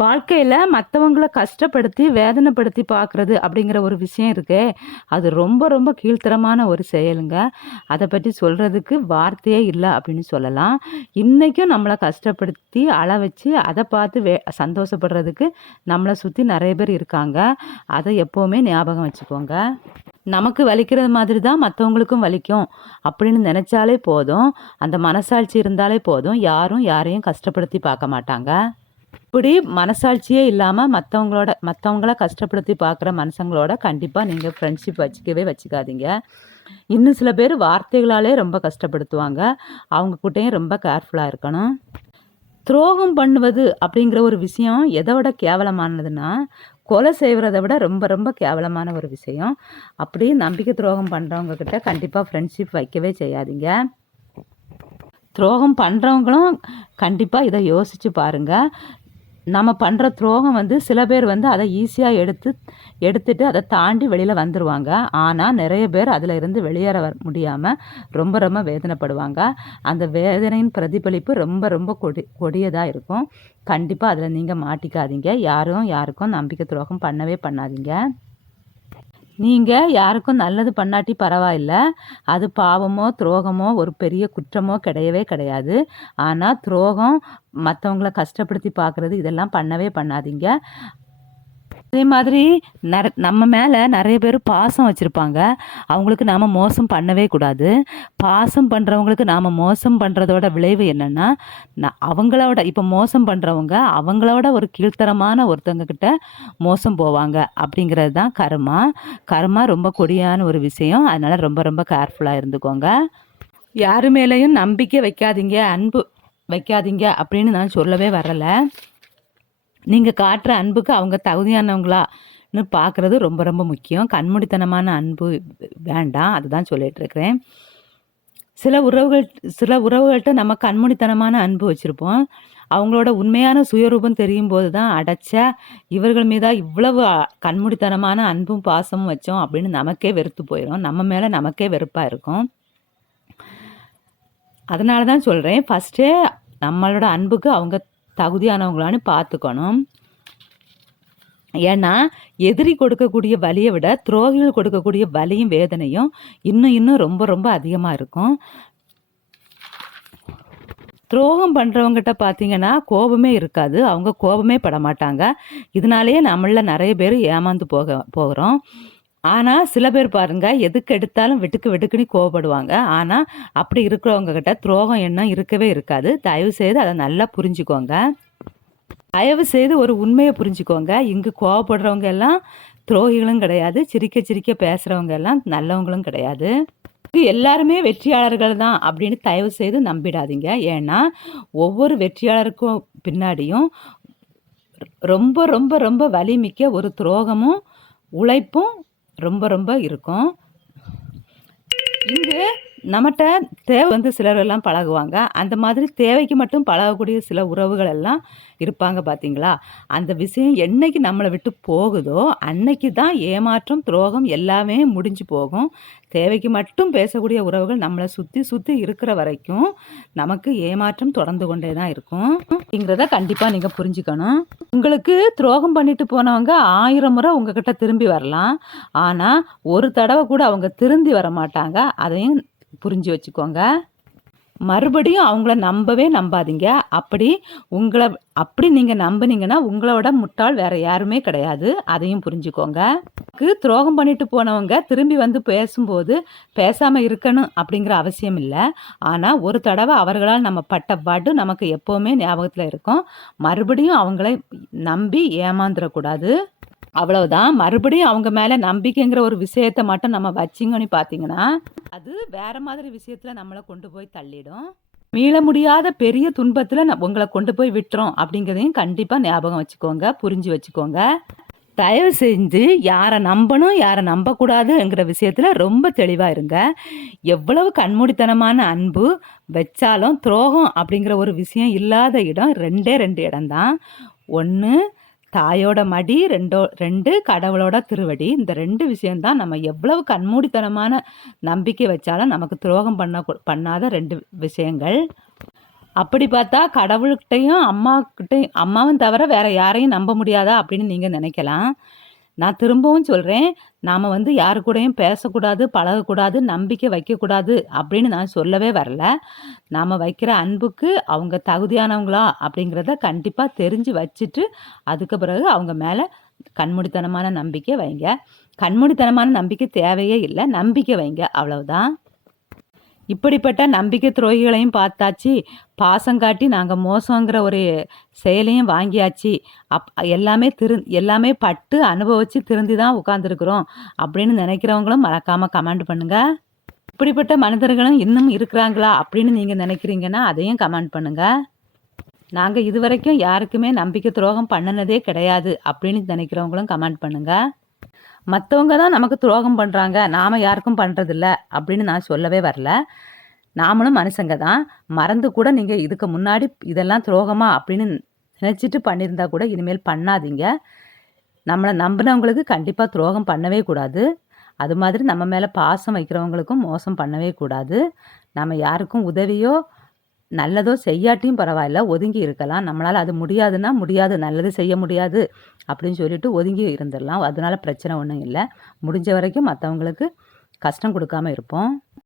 வாழ்க்கையில் மற்றவங்கள கஷ்டப்படுத்தி வேதனைப்படுத்தி பார்க்குறது அப்படிங்கிற ஒரு விஷயம் இருக்கே. அது ரொம்ப ரொம்ப கீழ்த்தரமான ஒரு செயலுங்க. அதை பற்றி சொல்கிறதுக்கு வார்த்தையே இல்லை அப்படின்னு சொல்லலாம். இன்றைக்கும் நம்மளை கஷ்டப்படுத்தி அள வச்சு அதை பார்த்து வே சந்தோஷப்படுறதுக்கு நம்மளை சுற்றி நிறைய பேர் இருக்காங்க. அதை எப்போவுமே ஞாபகம் வச்சுக்கோங்க. நமக்கு வலிக்கிறது மாதிரி தான் மற்றவங்களுக்கும் வலிக்கும் அப்படின்னு நினச்சாலே போதும். அந்த மனசாட்சி இருந்தாலே போதும். யாரும் யாரையும் கஷ்டப்படுத்தி பார்க்க மாட்டாங்க. இப்படி மனசாட்சியே இல்லாமல் மற்றவங்களோட மற்றவங்கள கஷ்டப்படுத்தி பார்க்குற மனுஷங்களோட கண்டிப்பாக நீங்கள் ஃப்ரெண்ட்ஷிப் வச்சுக்கவே வச்சுக்காதீங்க. இன்னும் சில பேர் வார்த்தைகளாலே ரொம்ப கஷ்டப்படுத்துவாங்க. அவங்க ரொம்ப கேர்ஃபுல்லாக இருக்கணும். துரோகம் பண்ணுவது அப்படிங்கிற ஒரு விஷயம் எதை விட கேவலமானதுன்னா கொலை செய்கிறத விட ரொம்ப ரொம்ப கேவலமான ஒரு விஷயம். அப்படி நம்பிக்கை துரோகம் பண்ணுறவங்க கிட்ட கண்டிப்பாக ஃப்ரெண்ட்ஷிப் வைக்கவே செய்யாதீங்க. துரோகம் பண்ணுறவங்களும் கண்டிப்பாக இதை யோசித்து பாருங்கள் நம்ம பண்ணுற துரோகம் வந்து சில பேர் வந்து அதை ஈஸியாக எடுத்து எடுத்துட்டு அதை தாண்டி வெளியில் வந்துடுவாங்க ஆனால் நிறைய பேர் அதில் இருந்து வெளியேற வர முடியாமல் ரொம்ப ரொம்ப வேதனைப்படுவாங்க. அந்த வேதனையின் பிரதிபலிப்பு ரொம்ப ரொம்ப கொடி கொடியதாக இருக்கும். கண்டிப்பாக அதில் நீங்கள் மாட்டிக்காதீங்க. யாரும் யாருக்கும் நம்பிக்கை துரோகம் பண்ணவே பண்ணாதீங்க. நீங்கள் யாருக்கும் நல்லது பண்ணாட்டி பரவாயில்ல. அது பாவமோ துரோகமோ ஒரு பெரிய குற்றமோ கிடையவே கிடையாது. ஆனால் துரோகம் மற்றவங்கள கஷ்டப்படுத்தி பார்க்குறது இதெல்லாம் பண்ணவே பண்ணாதீங்க. அதே மாதிரி நர நம்ம மேலே நிறைய பேர் பாசம் வச்சுருப்பாங்க. அவங்களுக்கு நாம் மோசம் பண்ணவே கூடாது. பாசம் பண்ணுறவங்களுக்கு நாம் மோசம் பண்ணுறதோட விளைவு என்னென்னா நான் அவங்களோட இப்போ மோசம் பண்ணுறவங்க அவங்களோட ஒரு கீழ்த்தரமான ஒருத்தவங்கக்கிட்ட மோசம் போவாங்க அப்படிங்கிறது தான் கர்மா. கர்மா ரொம்ப கொடியான ஒரு விஷயம். அதனால் ரொம்ப ரொம்ப கேர்ஃபுல்லாக இருந்துக்கோங்க. யாரு மேலேயும் நம்பிக்கை வைக்காதீங்க அன்பு வைக்காதீங்க அப்படின்னு நான் சொல்லவே வரலை. நீங்கள் காட்டுற அன்புக்கு அவங்க தகுதியானவங்களான்னு பார்க்குறது ரொம்ப ரொம்ப முக்கியம். கண்மூடித்தனமான அன்பு வேண்டாம். அதுதான் சொல்லிட்டு இருக்கிறேன். சில உறவுகள் சில உறவுகள்கிட்ட நம்ம கண்மூடித்தனமான அன்பு வச்சுருப்போம். அவங்களோட உண்மையான சுயரூபம் தெரியும் போது தான் அடைச்சா இவர்கள் மீதா இவ்வளவு கண்மூடித்தனமான அன்பும் பாசமும் வச்சோம் அப்படின்னு நமக்கே வெறுத்து போயிடும் நம்ம மேலே நமக்கே வெறுப்பாக இருக்கும். அதனால தான் சொல்கிறேன் ஃபஸ்ட்டே நம்மளோட அன்புக்கு அவங்க தகுதியானவங்களான்னு பார்த்துக்கணும். ஏன்னா எதிரி கொடுக்கக்கூடிய வலியை விட துரோகிகள் கொடுக்கக்கூடிய வலியும் வேதனையும் இன்னும் இன்னும் ரொம்ப ரொம்ப அதிகமாக இருக்கும். துரோகம் பண்ணுறவங்ககிட்ட பார்த்தீங்கன்னா கோபமே இருக்காது. அவங்க கோபமே பட மாட்டாங்க. இதனாலேயே நம்மள நிறைய பேர் ஏமாந்து போக போகிறோம். ஆனால் சில பேர் பாருங்க எதுக்கு எடுத்தாலும் வெட்டுக்கு வெட்டுக்குன்னு கோவப்படுவாங்க. ஆனால் அப்படி இருக்கிறவங்க கிட்ட துரோகம் எண்ணம் இருக்கவே இருக்காது. தயவு செய்து அதை நல்லா புரிஞ்சுக்கோங்க. தயவு செய்து ஒரு உண்மையை புரிஞ்சுக்கோங்க. இங்கு கோவப்படுறவங்க எல்லாம் துரோகிகளும் கிடையாது. சிரிக்க சிரிக்க பேசுகிறவங்க எல்லாம் நல்லவங்களும் கிடையாது. எல்லாருமே வெற்றியாளர்கள் தான் அப்படின்னு தயவு செய்து நம்பிடாதீங்க. ஏன்னா ஒவ்வொரு வெற்றியாளருக்கும் பின்னாடியும் ரொம்ப ரொம்ப ரொம்ப வலிமிக்க ஒரு துரோகமும் உழைப்பும் ரொம்ப ரொம்ப இருக்கும். இங்கு நம்மகிட்ட தேவை வந்து சிலர் எல்லாம் பழகுவாங்க. அந்த மாதிரி தேவைக்கு மட்டும் பழகக்கூடிய சில உறவுகள் எல்லாம் இருப்பாங்க பார்த்தீங்களா அந்த விஷயம் என்னைக்கு நம்மளை விட்டு போகுதோ அன்னைக்கு தான் ஏமாற்றம் துரோகம் எல்லாமே முடிஞ்சு போகும். தேவைக்கு மட்டும் பேசக்கூடிய உறவுகள் நம்மளை சுற்றி சுற்றி இருக்கிற வரைக்கும் நமக்கு ஏமாற்றம் தொடர்ந்து கொண்டே தான் இருக்கும். அப்படிங்கிறத கண்டிப்பாக நீங்கள் புரிஞ்சுக்கணும். உங்களுக்கு துரோகம் பண்ணிட்டு போனவங்க ஆயிரம் முறை உங்ககிட்ட திரும்பி வரலாம். ஆனால் ஒரு தடவை கூட அவங்க திரும்பி வர மாட்டாங்க. அதையும் புரிஞ்சு வச்சுக்கோங்க. மறுபடியும் அவங்கள நம்பவே நம்பாதீங்க. அப்படி உங்களை அப்படி நீங்கள் நம்புனீங்கன்னா உங்களோட முட்டாள் வேற யாருமே கிடையாது. அதையும் புரிஞ்சுக்கோங்க. துரோகம் பண்ணிட்டு போனவங்க திரும்பி வந்து பேசும்போது பேசாமல் இருக்கணும் அப்படிங்கிற அவசியம் இல்லை. ஆனால் ஒரு தடவை அவர்களால் நம்ம பட்ட பாடு நமக்கு எப்போவுமே ஞாபகத்தில் இருக்கும். மறுபடியும் அவங்கள நம்பி ஏமாந்துடக்கூடாது அவ்வளவுதான். மறுபடியும் அவங்க மேலே நம்பிக்கைங்கிற ஒரு விஷயத்தை மட்டும் நம்ம வச்சிங்கன்னு பார்த்தீங்கன்னா அது வேற மாதிரி விஷயத்தில் நம்மளை கொண்டு போய் தள்ளிடும். மீள முடியாத பெரிய துன்பத்தில் உங்களை கொண்டு போய் விட்டுறோம் அப்படிங்கிறதையும் கண்டிப்பாக ஞாபகம் வச்சுக்கோங்க புரிஞ்சு வச்சுக்கோங்க. தயவு செஞ்சு யாரை நம்பணும் யாரை நம்பக்கூடாதுங்கிற விஷயத்தில் ரொம்ப தெளிவாக இருங்க. எவ்வளவு கண்மூடித்தனமான அன்பு வச்சாலும் துரோகம் அப்படிங்கிற ஒரு விஷயம் இல்லாத இடம் ரெண்டே ரெண்டு இடம்தான். ஒன்று தாயோட மடி ரெண்டோ ரெண்டு கடவுளோட திருவடி இந்த ரெண்டு விஷயம்தான் நம்ம எவ்வளவு கண்மூடித்தனமான நம்பிக்கை வச்சாலும் நமக்கு துரோகம் பண்ண பண்ணாத ரெண்டு விஷயங்கள் அப்படி பார்த்தா கடவுள்கிட்டையும் அம்மாக்கிட்டையும் அம்மாவும் தவிர வேற யாரையும் நம்ப முடியாதா அப்படின்னு நீங்க நினைக்கலாம். நான் திரும்பவும் சொல்கிறேன் நாம் வந்து யாரு கூடயும் பேசக்கூடாது, பழகக்கூடாது, நம்பிக்கை வைக்கக்கூடாது அப்படின்னு நான் சொல்லவே வரல. நாம வைக்கிற அன்புக்கு அவங்க தகுதியானவங்களா அப்படிங்கிறத கண்டிப்பாக தெரிஞ்சு வச்சுட்டு, அதுக்கு பிறகு அவங்க மேலே கண்மூடித்தனமான நம்பிக்கை வைங்க. கண்மூடித்தனமான நம்பிக்கை தேவையே இல்லை நம்பிக்கை வைங்க அவ்வளவுதான். இப்படிப்பட்ட நம்பிக்கை துரோகிகளையும் பார்த்தாச்சு. பாசம் காட்டி நாங்கள் மோசங்கிற ஒரு செயலையும் வாங்கியாச்சு. அப் எல்லாமே திரு எல்லாமே பட்டு அனுபவிச்சு திருந்தி தான் உட்காந்துருக்குறோம் அப்படின்னு நினைக்கிறவங்களும் மறக்காம கமெண்ட் பண்ணுங்க. இப்படிப்பட்ட மனிதர்களும் இன்னும் இருக்கிறாங்களா அப்படின்னு நீங்கள் நினைக்கிறீங்கன்னா, அதையும் கமெண்ட் பண்ணுங்க. நாங்கள் இதுவரைக்கும் யாருக்குமே நம்பிக்கை துரோகம் பண்ணுனதே கிடையாது அப்படின்னு நினைக்கிறவங்களும் கமெண்ட் பண்ணுங்கள் மற்றவங்க தான் நமக்கு துரோகம் பண்ணுறாங்க நாம் யாருக்கும் பண்ணுறதில்ல அப்படின்னு நான் சொல்லவே வரல. நாமளும் மனுஷங்க தான். மறந்து கூட நீங்கள் இதுக்கு முன்னாடி இதெல்லாம் துரோகமா அப்படின்னு நினச்சிட்டு பண்ணியிருந்தா கூட இனிமேல் பண்ணாதீங்க. நம்மளை நம்பினவங்களுக்கு கண்டிப்பாக துரோகம் பண்ணவே கூடாது. அது மாதிரி நம்ம மேலே பாசம் வைக்கிறவங்களுக்கும் மோசம் பண்ணவே கூடாது. நம்ம யாருக்கும் உதவியோ, நல்லதோ செய்யாட்டியும் பரவாயில்ல. ஒதுங்கி இருக்கலாம். நம்மளால் அது முடியாதுன்னா முடியாது. நல்லது செய்ய முடியாது அப்படின்னு சொல்லிட்டு ஒதுங்கி இருந்துடலாம் அதனால பிரச்சனை ஒன்றும் இல்லை முடிஞ்ச வரைக்கும் மற்றவங்களுக்கு கஷ்டம் கொடுக்காமல் இருப்போம்.